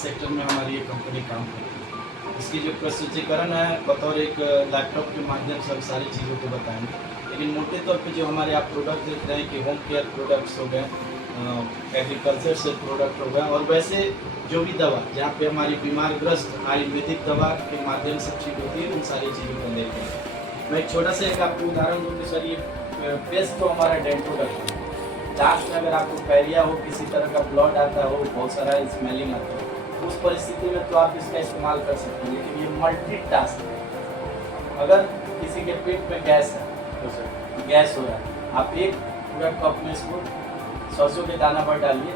Sector में हमारी ये कंपनी काम करती है। इसकी जो प्रस्तुतिकरण है बतौर एक लैपटॉप के माध्यम से हम सारी चीज़ों को बताएंगे, लेकिन मोटे तौर पे जो हमारे आप प्रोडक्ट देख रहे हैं कि होम केयर प्रोडक्ट्स हो गए, एग्रीकल्चर से प्रोडक्ट हो गए, और वैसे जो भी दवा जहाँ पे हमारी बीमारग्रस्त आयुर्वेदिक दवा के माध्यम से ठीक होती है, उन सारी चीज़ों को लेकर मैं एक छोटा सा एक आपको उदाहरण दूँ कि सर ये पेस्ट तो हमारा डेंटोडक्ट है। लास्ट में अगर आपको पैरिया हो, किसी तरह का ब्लड आता हो, बहुत सारा स्मेलिंग आता हो, उस परिस्थिति में तो आप इसका इस्तेमाल कर सकते हैं, लेकिन ये मल्टीटास्क है। अगर किसी के पेट में गैस है तो सर गैस हो रहा है, आप एक पूरा कप में इसको सरसों के दाना भर डालिए,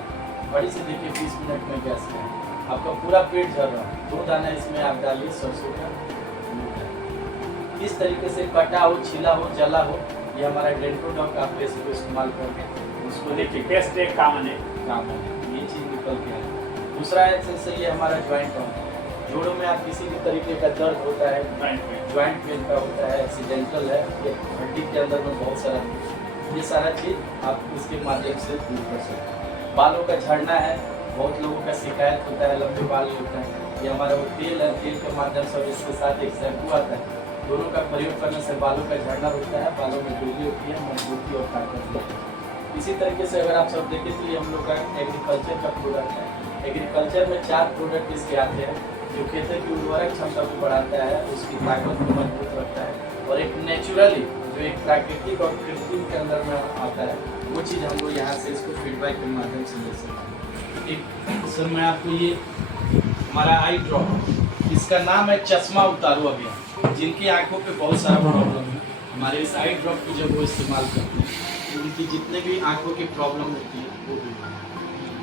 बड़ी से देखिए 20 मिनट में गैस है, आपका पूरा पेट झड़ रहा है, 2 दाना इसमें आप डालिए सरसों का। इस तरीके से कटा हो, छिला हो, जला हो, ये हमारा डेंटोडॉक आप पेस्ट को इस्तेमाल करके उसको देखिए पेस्ट एक काम है, ये चीज़ निकल के आए। दूसरा है ये हमारा ज्वाइंट है, जोड़ों में आप किसी भी तरीके का दर्द होता है, ज्वाइंट पेन का होता है, एक्सीडेंटल है, ये हड्डी के अंदर में बहुत सारा, ये सारा चीज़ आप इसके माध्यम से दूर कर सकते हैं। बालों का झड़ना है, बहुत लोगों का शिकायत होता है, लंबे बाल होता है, ये हमारा वो तेल है, तेल के माध्यम से इसके साथ एक शैम्पू आता है, दोनों का प्रयोग करने से बालों का झड़ना रुकता है, बालों में वृद्धि होती है, मजबूती और ताकत होती है। इसी तरीके से अगर आप सब देखें तो ये हम लोग का एग्रीकल्चर का प्रोडक्ट है। एग्रीकल्चर में 4 प्रोडक्ट इसके आते हैं, जो खेतों की उर्वरक क्षमता को बढ़ाता है, उसकी ताकत को मजबूत रखता है, और एक नेचुरली जो एक प्राकृतिक और कृत्रिम के अंदर में आता है, वो चीज़ हम लोग यहाँ से इसको फीडबैक के माध्यम से ले सकते हैं। एक सर मैं आपको ये हमारा आई ड्रॉप, इसका नाम है चश्मा उतारो अभियान। जिनकी आंखों पे बहुत सारा प्रॉब्लम है, हमारे इस आई ड्रॉप को जब वो इस्तेमाल करते हैं तो उनकी जितने भी आंखों की प्रॉब्लम होती है वो भी,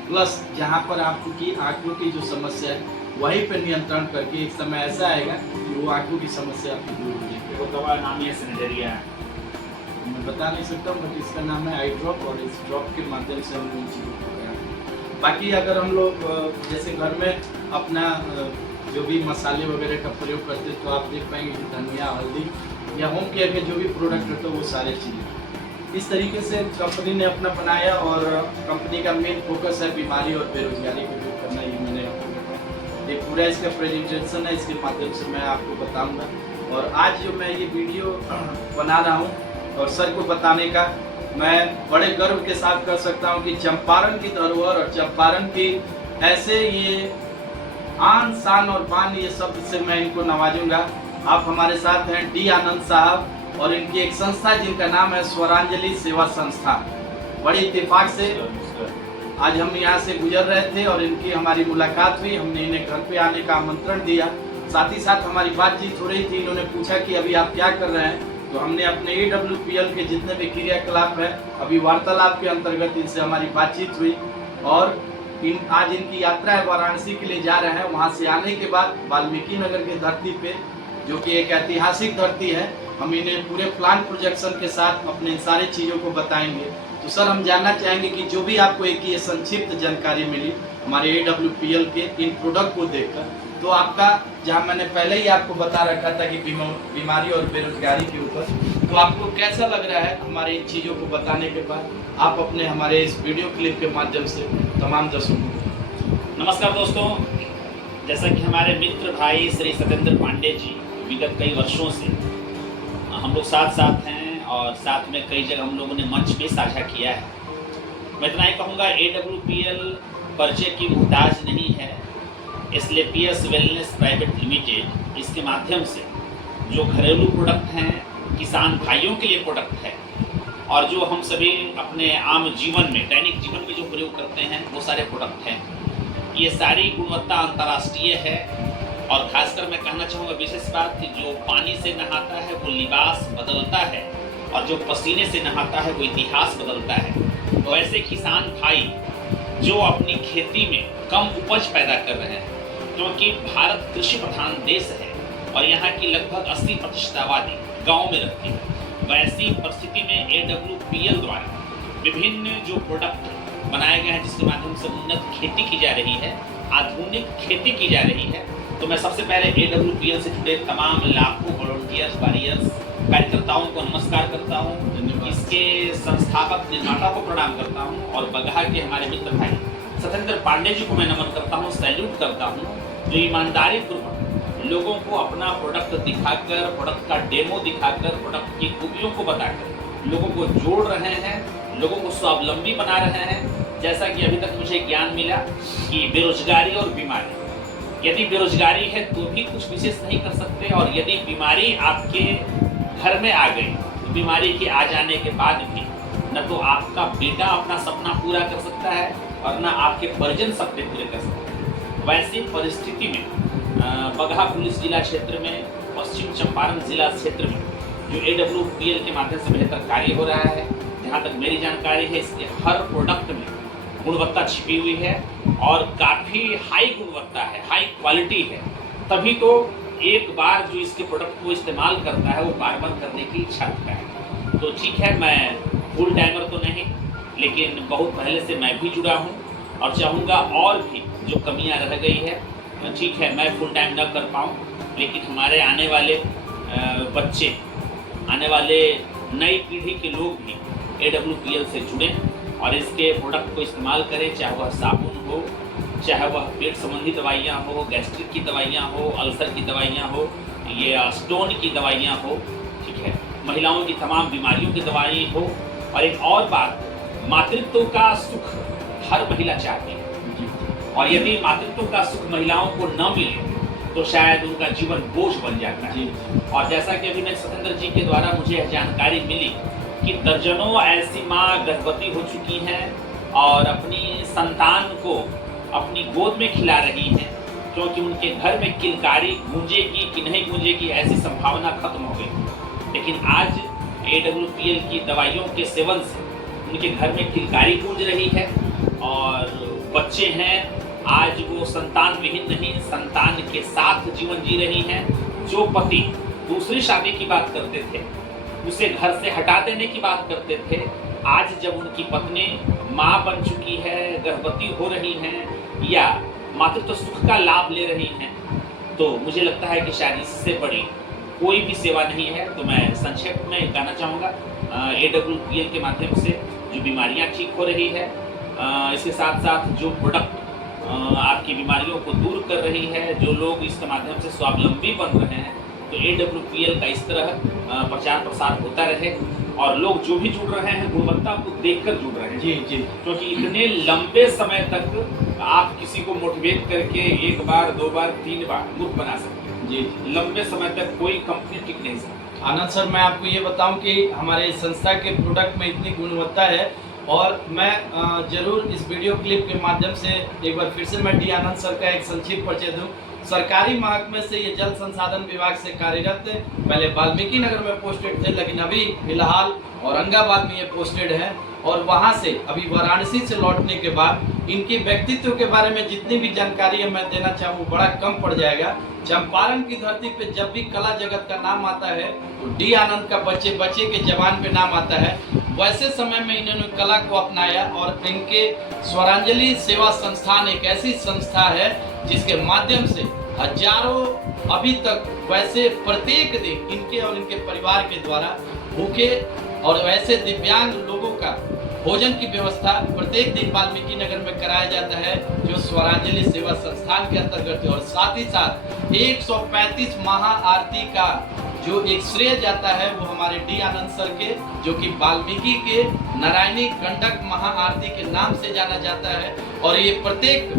प्लस जहाँ पर आपकी आंखों की जो समस्या है वहीं पर नियंत्रण करके एक समय ऐसा आएगा कि वो आंखों की समस्या आपकी दूर हो जाएगी। वो दवा नाम है सिनेरिया, मैं बता नहीं सकता हूँ, बट इसका नाम है आई ड्रॉप, और इस ड्रॉप के माध्यम से हम उन चीज़ों को करें। बाकी अगर हम लोग जैसे घर में अपना जो भी मसाले वगैरह का प्रयोग करते हैं तो आप देख पाएंगे कि धनिया, हल्दी या होम केयर के जो भी प्रोडक्ट होते हैं वो सारे चीज़ें इस तरीके से कंपनी ने अपना बनाया, और कंपनी का मेन फोकस है बीमारी और बेरोजगारी को दूर करना। ये मैंने एक पूरा इसका प्रेजेंटेशन है, इसके माध्यम से मैं आपको बताऊंगा। और आज जो मैं ये वीडियो बना रहा हूँ और सर को बताने का, मैं बड़े गर्व के साथ कर सकता हूँ कि चंपारण की धरोहर और चंपारण की ऐसे ये आन शान और बान, ये शब्द से मैं इनको नवाजूंगा। आप हमारे साथ हैं डी आनंद साहब, और इनकी एक संस्था जिनका नाम है स्वरांजलि सेवा संस्था। बड़ी इत्तेफाक से आज हम यहाँ से गुजर रहे थे और इनकी हमारी मुलाकात हुई, हमने इन्हें घर पे आने का आमंत्रण दिया, साथ ही साथ हमारी बातचीत हो रही थी। इन्होंने पूछा कि अभी आप क्या कर रहे हैं, तो हमने अपने AWPL के जितने भी क्रियाकलाप हैं, अभी वार्तालाप के अंतर्गत इनसे हमारी बातचीत हुई, और आज इनकी यात्रा है, वाराणसी के लिए जा रहे हैं। वहाँ से आने के बाद वाल्मीकि नगर की धरती पे, जो कि एक ऐतिहासिक धरती है, हम इन्हें पूरे प्लान प्रोजेक्शन के साथ अपने सारी चीज़ों को बताएंगे। तो सर हम जानना चाहेंगे कि जो भी आपको एक ये संक्षिप्त जानकारी मिली हमारे AWPL के इन प्रोडक्ट को देखकर, तो आपका, जहाँ मैंने पहले ही आपको बता रखा था कि बीमारी और बेरोजगारी के ऊपर, तो आपको कैसा लग रहा है हमारे इन चीज़ों को बताने के बाद? आप अपने हमारे इस वीडियो क्लिप के माध्यम से तमाम दर्शकों को। नमस्कार दोस्तों, जैसा कि हमारे मित्र भाई श्री सत्येंद्र पांडे जी विगत कई वर्षों से हम लोग साथ साथ हैं, और साथ में कई जगह हम लोगों ने मंच पे साझा किया है। मैं इतना ही कहूँगा, AWPL परिचय की मुहताज नहीं है, इसलिए PS वेलनेस प्राइवेट लिमिटेड इसके माध्यम से जो घरेलू प्रोडक्ट हैं, किसान भाइयों के लिए प्रोडक्ट है, और जो हम सभी अपने आम जीवन में, दैनिक जीवन में जो प्रयोग करते हैं, वो सारे प्रोडक्ट हैं। ये सारी गुणवत्ता अंतर्राष्ट्रीय है, और खासकर मैं कहना चाहूँगा विशेष बात कि जो पानी से नहाता है वो लिबास बदलता है, और जो पसीने से नहाता है वो इतिहास बदलता है। तो ऐसे किसान भाई जो अपनी खेती में कम उपज पैदा कर रहे हैं, क्योंकि भारत कृषि प्रधान देश है और यहाँ की लगभग 80% आबादी गाँव में रहती है, वैसी परिस्थिति में AWPL द्वारा विभिन्न जो प्रोडक्ट बनाए गए हैं, जिसके माध्यम से उन्नत खेती की जा रही है, आधुनिक खेती की जा रही है। तो मैं सबसे पहले AWPL से जुड़े तमाम लाखों वॉलंटियर्स, वॉरियर्स, कार्यकर्ताओं को नमस्कार करता हूँ, इसके संस्थापक निर्माता को प्रणाम करता हूँ, और बगहा के हमारे मित्र भाई सत्येंद्र पांडे जी को मैं नमन करता हूँ, सैल्यूट करता हूँ, जो ईमानदारी पूर्वक लोगों को अपना प्रोडक्ट दिखाकर, प्रोडक्ट का डेमो दिखाकर, प्रोडक्ट की खूबियों को बताकर लोगों को जोड़ रहे हैं, लोगों को स्वावलंबी बना रहे हैं। जैसा कि अभी तक मुझे ज्ञान मिला कि बेरोजगारी और बीमारी, यदि बेरोजगारी है तो भी कुछ विशेष नहीं कर सकते, और यदि बीमारी आपके घर में आ गई तो बीमारी के आ जाने के बाद भी न तो आपका बेटा अपना सपना पूरा कर सकता है और न आपके परिजन सपने पूरे कर सकते हैं। वैसी परिस्थिति में बगहा पुलिस जिला क्षेत्र में, पश्चिम चंपारण जिला क्षेत्र में जो AWPL के माध्यम से बेहतर कार्य हो रहा है, जहाँ तक मेरी जानकारी है इसके हर प्रोडक्ट में गुणवत्ता छिपी हुई है और काफ़ी हाई गुणवत्ता है, हाई क्वालिटी है। तभी तो एक बार जो इसके प्रोडक्ट को इस्तेमाल करता है वो बार बार करने की इच्छा रखता है। तो ठीक है, मैं फुल टाइमर तो नहीं, लेकिन बहुत पहले से मैं भी जुड़ा हूँ और चाहूँगा और भी जो कमियाँ रह गई है, ठीक है मैं फुल टाइम न कर पाऊँ, लेकिन हमारे आने वाले बच्चे, आने वाले नई पीढ़ी के लोग भी AWPL से जुड़ें और इसके प्रोडक्ट को इस्तेमाल करें, चाहे वह साबुन हो, चाहे वह पेट संबंधी दवाइयाँ हो, गैस्ट्रिक की दवाइयाँ हो, अल्सर की दवाइयाँ हो, ये स्टोन की दवाइयाँ हो, ठीक है, महिलाओं की तमाम बीमारियों की दवाई हो। और एक और बात, मातृत्व का सुख हर महिला चाहती है, और यदि मातृत्व का सुख महिलाओं को न मिले तो शायद उनका जीवन बोझ बन जाता है। और जैसा कि अभी मैं सत्येंद्र जी के द्वारा मुझे यह जानकारी मिली कि दर्जनों ऐसी माँ गर्भवती हो चुकी हैं और अपनी संतान को अपनी गोद में खिला रही हैं, क्योंकि उनके घर में किलकारी गूंजेगी कि नहीं गूंजेगी ऐसी संभावना खत्म हो गई। लेकिन आज AWPL की दवाइयों के सेवन से उनके घर में किलकारी गूंज रही है और बच्चे हैं, आज वो संतान विहीन नहीं, संतान के साथ जीवन जी रही हैं। जो पति दूसरी शादी की बात करते थे, उसे घर से हटा देने की बात करते थे, आज जब उनकी पत्नी माँ बन चुकी है, गर्भवती हो रही हैं या मातृत्व सुख का लाभ ले रही हैं, तो मुझे लगता है कि शायद इससे बड़ी कोई भी सेवा नहीं है। तो मैं संक्षेप में कहना चाहूँगा, AWPL के माध्यम से जो बीमारियाँ ठीक हो रही है, इसके साथ साथ जो प्रोडक्ट आपकी बीमारियों को दूर कर रही है, जो लोग इसके माध्यम से स्वावलंबी बन रहे हैं, तो AWPL का इस तरह प्रचार प्रसार होता रहे और लोग जो भी जुड़ रहे हैं गुणवत्ता को देखकर जुड़ रहे हैं। जी जी, क्योंकि इतने लंबे समय तक आप किसी को मोटिवेट करके एक बार, दो बार, तीन बार ग्रुप बना सकते हैं। जी, लंबे समय तक कोई कंपनी टिक नहीं सकती। आनंद सर, मैं आपको ये बताऊं कि हमारे संस्था के प्रोडक्ट में इतनी गुणवत्ता है, और मैं जरूर इस वीडियो क्लिप के माध्यम से एक बार फिर से मैं डी आनंद सर का एक संक्षिप्त परिचय दूं। सरकारी महकमे से ये जल संसाधन विभाग से कार्यरत, पहले वाल्मीकि नगर में पोस्टेड थे, लेकिन अभी फिलहाल औरंगाबाद में ये पोस्टेड है। और वहाँ से अभी वाराणसी से लौटने के बाद इनके व्यक्तित्व के बारे में जितनी भी जानकारी है मैं देना चाहूँ बड़ा कम पड़ जाएगा। चंपारण की धरती पे जब भी कला जगत का नाम आता है तो डी आनंद का बच्चे बच्चे के जवान पे नाम आता है। वैसे समय में इन्होंने कला को अपनाया और इनके स्वरांजलि सेवा संस्थान एक ऐसी संस्था है जिसके माध्यम से हजारों अभी तक वैसे प्रत्येक दिन इनके और इनके परिवार के द्वारा भूखे और वैसे दिव्यांग लोगों का भोजन की व्यवस्था प्रत्येक दिन वाल्मीकि नगर में कराया जाता है, जो स्वरांजलि सेवा संस्थान के अंतर्गत है। और साथ ही साथ 135 महा आरती का जो एक श्रेय जाता है वो हमारे डी आनंद सर के, जो कि वाल्मीकि के नारायणी गंडक महा आरती के नाम से जाना जाता है। और ये प्रत्येक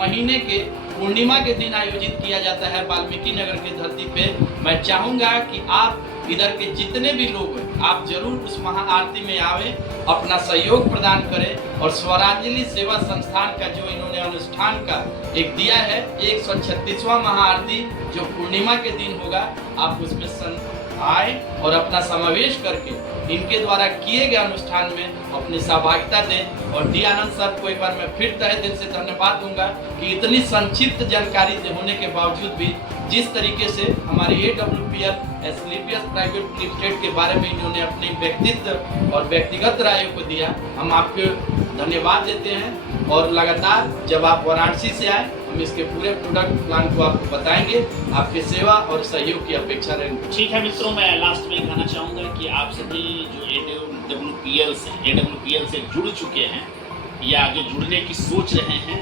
महीने के पूर्णिमा के दिन आयोजित किया जाता है वाल्मीकि नगर की धरती पे। मैं चाहूँगा कि आप इधर के जितने भी लोग हैं आप जरूर उस महा आरती में आवे, अपना सहयोग प्रदान करें। और स्वरांजलि सेवा संस्थान का जो इन्होंने अनुष्ठान का एक दिया है 136वां महा आरती जो पूर्णिमा के दिन होगा, आप उसमें आए और अपना समावेश करके इनके द्वारा किए गए अनुष्ठान में अपनी सहभागिता दें। और डी आनंद सर को एक बार मैं फिर तहे दिल से धन्यवाद दूंगा कि इतनी संक्षिप्त जानकारी होने के बावजूद भी जिस तरीके से हमारे AWPL एस्क्लेपियस प्राइवेट लिमिटेड के बारे में इन्होंने अपने व्यक्तित्व और व्यक्तिगत रायों को दिया, हम आपको धन्यवाद देते हैं। और लगातार जब आप वाराणसी से आए हम इसके पूरे प्रोडक्ट प्लान को आपको बताएंगे, आपकी सेवा और सहयोग की अपेक्षा रहेगी। ठीक है मित्रों, मैं लास्ट में कहना चाहूँगा कि आप सभी जो AWPL से जुड़ चुके हैं या जो जुड़ने की सोच रहे हैं,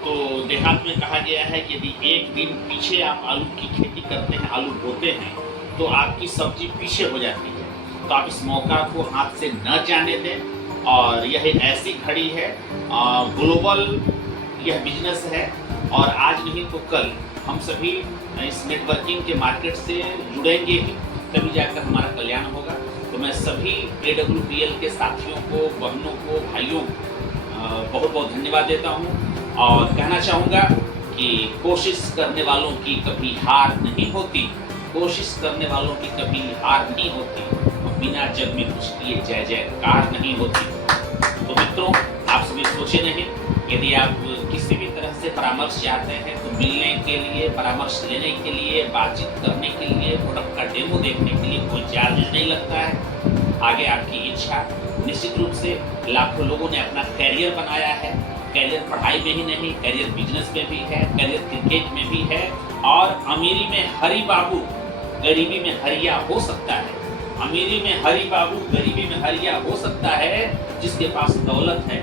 तो देहात में कहा गया है कि यदि एक दिन पीछे आप आलू की खेती करते हैं, आलू बोते हैं, तो आपकी सब्जी पीछे हो जाती है। तो आप इस मौका को हाथ से न जाने दें। और यह एक ऐसी घड़ी है, ग्लोबल यह बिजनेस है, और आज नहीं तो कल हम सभी इस नेटवर्किंग के मार्केट से जुड़ेंगे ही, तभी जाकर हमारा कल्याण होगा। तो मैं सभी AWPL के साथियों को, बहनों को, भाइयों को बहुत बहुत धन्यवाद देता हूँ और कहना चाहूँगा कि कोशिश करने वालों की कभी हार नहीं होती, कोशिश करने वालों की कभी हार नहीं होती, बिना जग में कुछ किए जय जयकार नहीं होती। तो मित्रों, आप सभी सोचे नहीं, यदि आप किसी भी तरह से परामर्श चाहते हैं तो मिलने के लिए, परामर्श लेने के लिए, बातचीत करने के लिए, प्रोडक्ट का डेमो देखने के लिए कोई चार्ज नहीं लगता है। आगे आपकी इच्छा। निश्चित रूप से लाखों लोगों ने अपना कैरियर बनाया है। कैरियर पढ़ाई में ही नहीं, कैरियर बिजनेस में भी है, कैरियर क्रिकेट में भी है। और अमीरी में हरी बाबू, गरीबी में हरिया हो सकता है। अमीरी में हरी बाबू, गरीबी में हरिया हो सकता है। जिसके पास दौलत है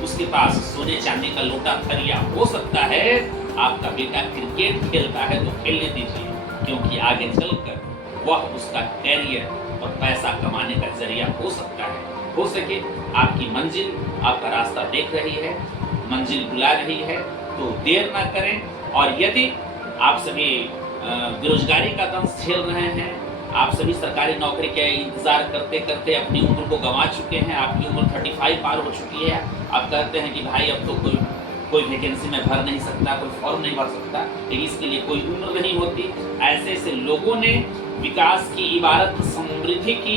उसके पास सोने चांदी का लोटा थरिया हो सकता है। आपका बेटा क्रिकेट खेलता है तो खेलने दीजिए, क्योंकि आगे चलकर वह उसका कैरियर और पैसा कमाने का जरिया हो सकता है। हो सके आपकी मंजिल, आपका रास्ता देख रही है, मंजिल बुला रही है, तो देर ना करें। और यदि आप सभी बेरोजगारी का दंश झेल रहे हैं, आप सभी सरकारी नौकरी के इंतजार करते करते अपनी उम्र को गंवा चुके हैं, आपकी उम्र 35 पार हो चुकी है, आप कहते हैं कि भाई अब तो कोई वैकेंसी में भर नहीं सकता, कोई फॉर्म नहीं भर सकता, लेकिन इसके लिए कोई उम्र नहीं होती। ऐसे ऐसे लोगों ने विकास की इबारत, समृद्धि की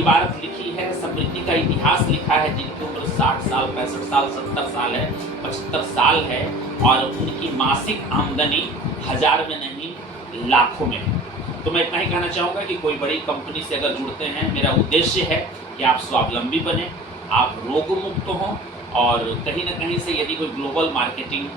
इबारत लिखी है, समृद्धि का इतिहास लिखा है, जिनकी उम्र 60 साल, 65 साल, 70 साल है, 75 साल है, और उनकी मासिक आमदनी हजार में नहीं लाखों में है। तो मैं इतना ही कहना चाहूँगा कि कोई बड़ी कंपनी से अगर जुड़ते हैं, मेरा उद्देश्य है कि आप स्वावलंबी बने, आप रोग मुक्त हों, और कहीं ना कहीं से यदि कोई ग्लोबल मार्केटिंग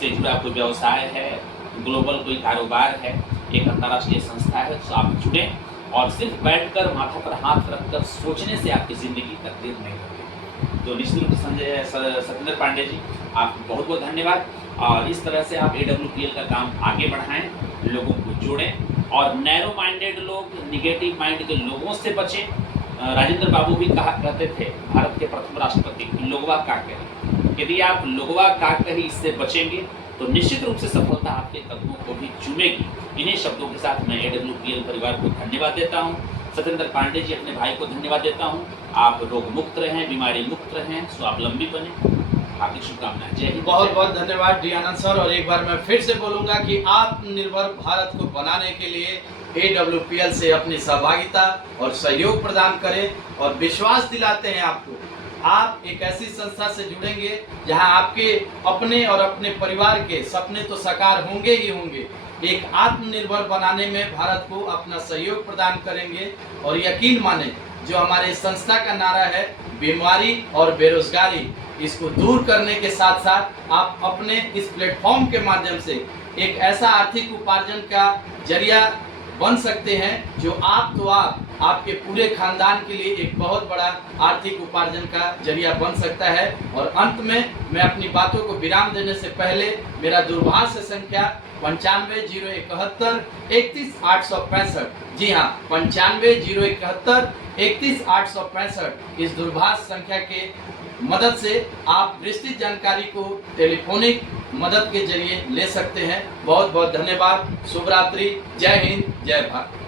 से जुड़ा कोई व्यवसाय है, ग्लोबल कोई कारोबार है, एक अंतर्राष्ट्रीय संस्था है, तो आप जुड़ें। और सिर्फ बैठकर माथा पर हाथ रखकर सोचने से आपकी ज़िंदगी तकदीर नहीं होती। तो निश्चित रूप से सतेंद्र पांडे जी, आपको बहुत बहुत धन्यवाद। और इस तरह से आप AWPL का काम आगे बढ़ाएं, लोगों को जोड़ें, और नैरो माइंडेड लोग, निगेटिव माइंड के लोगों से बचें। राजेंद्र बाबू भी कहते थे, भारत के प्रथम राष्ट्रपति, लोगवा का कही। यदि आप लोगवा का कही इससे बचेंगे तो निश्चित रूप से सफलता आपके कदमों को भी चूमेगी। इन्हीं शब्दों के साथ मैं AWPL परिवार को धन्यवाद देता हूँ। सतेंद्र पांडे जी, अपने भाई को धन्यवाद देता हूँ। आप रोग मुक्त रहें, बीमारी मुक्त रहें, स्वावलंबी बने। हार्दिक शुभकामनाएं। जय हिंद। बहुत बहुत धन्यवाद डी आनंद सर। और एक बार मैं फिर से बोलूंगा कि आत्मनिर्भर भारत को बनाने के लिए AWPL से अपनी सहभागिता और सहयोग प्रदान करें, और विश्वास दिलाते हैं आपको, आप एक ऐसी संस्था से जुड़ेंगे जहां आपके अपने और अपने परिवार के सपने तो साकार होंगे ही होंगे, एक आत्मनिर्भर बनाने में भारत को अपना सहयोग प्रदान करेंगे। और यकीन माने, जो हमारे संस्था का नारा है, बीमारी और बेरोजगारी, इसको दूर करने के साथ साथ आप अपने इस प्लेटफॉर्म के माध्यम से एक ऐसा आर्थिक उपार्जन का जरिया बन सकते हैं जो आपके पूरे खानदान के लिए एक बहुत बड़ा आर्थिक उपार्जन का जरिया बन सकता है। और अंत में मैं अपनी बातों को विराम देने से पहले मेरा दूरभाष संख्या 950171 31865, जी हाँ 950171 31865, इस दूरभाष संख्या के मदद से आप विस्तृत जानकारी को टेलीफोनिक मदद के जरिए ले सकते हैं। बहुत बहुत धन्यवाद। शुभ रात्रि। जय हिंद, जय भारत।